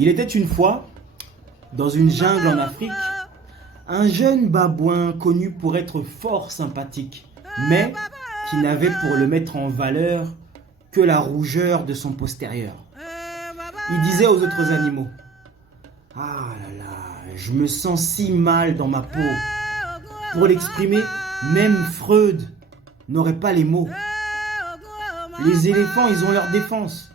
Il était une fois, dans une jungle en Afrique, un jeune babouin connu pour être fort sympathique, mais qui n'avait pour le mettre en valeur que la rougeur de son postérieur. Il disait aux autres animaux: « Ah là là, je me sens si mal dans ma peau. » Pour l'exprimer, même Freud n'aurait pas les mots. Les éléphants, ils ont leur défense.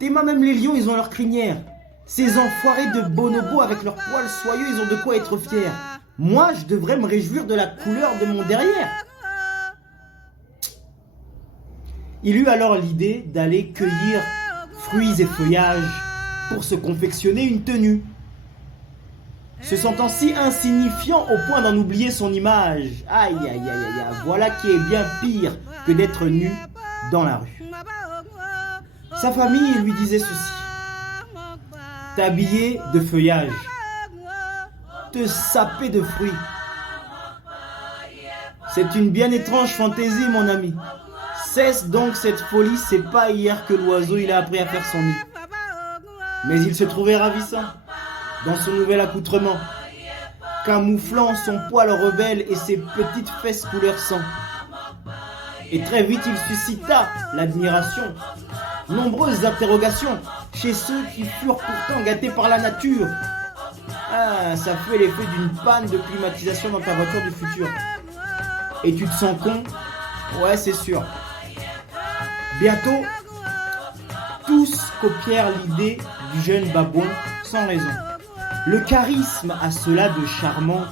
Même les lions, ils ont leur crinière. Ces enfoirés de bonobos avec leurs poils soyeux, ils ont de quoi être fiers. Moi, je devrais me réjouir de la couleur de mon derrière. Il eut alors l'idée d'aller cueillir fruits et feuillages pour se confectionner une tenue. Se sentant si insignifiant au point d'en oublier son image. Aïe, aïe, aïe, aïe, voilà qui est bien pire que d'être nu dans la rue. Sa famille lui disait ceci: t'habiller de feuillage, te saper de fruits. C'est une bien étrange fantaisie, mon ami. Cesse donc cette folie, c'est pas hier que l'oiseau il a appris à faire son nid. Mais il se trouvait ravissant dans son nouvel accoutrement, camouflant son poil rebelle et ses petites fesses couleur sang. Et très vite il suscita l'admiration, nombreuses interrogations chez ceux qui furent pourtant gâtés par la nature. Ah, ça fait l'effet d'une panne de climatisation dans ta voiture du futur. Et tu te sens con? Ouais, c'est sûr. Bientôt, tous copièrent l'idée du jeune babouin sans raison. Le charisme a cela de charmant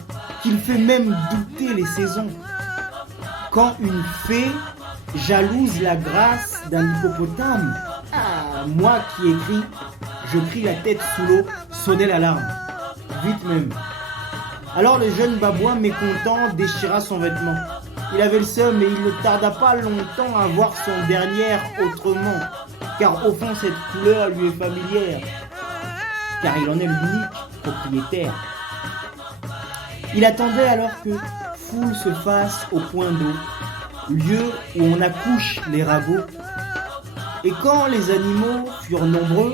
qu'il fait même douter les saisons. Quand une fée jalouse la grâce d'un hippopotame, ah, moi qui écris, je crie la tête sous l'eau, sonnait l'alarme. Vite même. Alors le jeune babouin mécontent déchira son vêtement. Il avait le seum et il ne tarda pas longtemps à voir son dernier autrement, car au fond cette couleur lui est familière, car il en est l'unique propriétaire. Il attendait alors que foule se fasse au point d'eau, lieu où on accouche les ragots, et quand les animaux furent nombreux,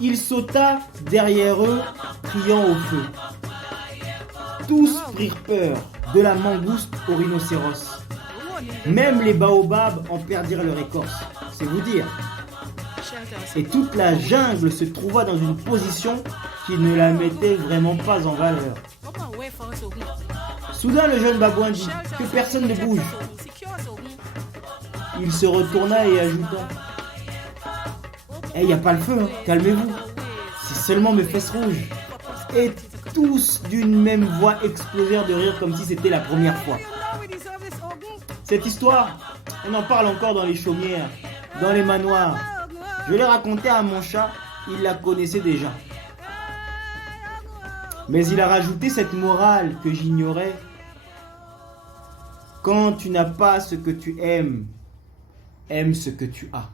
il sauta derrière eux, criant au feu. Tous prirent peur, de la mangouste au rhinocéros. Même les baobabs en perdirent leur écorce, c'est vous dire. Et toute la jungle se trouva dans une position qui ne la mettait vraiment pas en valeur. Soudain, le jeune babouin dit que personne ne bouge. Il se retourna et ajouta: « Il n'y a pas le feu, hein, calmez-vous. C'est seulement mes fesses rouges. » Et tous d'une même voix explosèrent de rire comme si c'était la première fois. Cette histoire, on en parle encore dans les chaumières, dans les manoirs. Je l'ai racontée à mon chat, il la connaissait déjà. Mais il a rajouté cette morale que j'ignorais. Quand tu n'as pas ce que tu aimes, aime ce que tu as.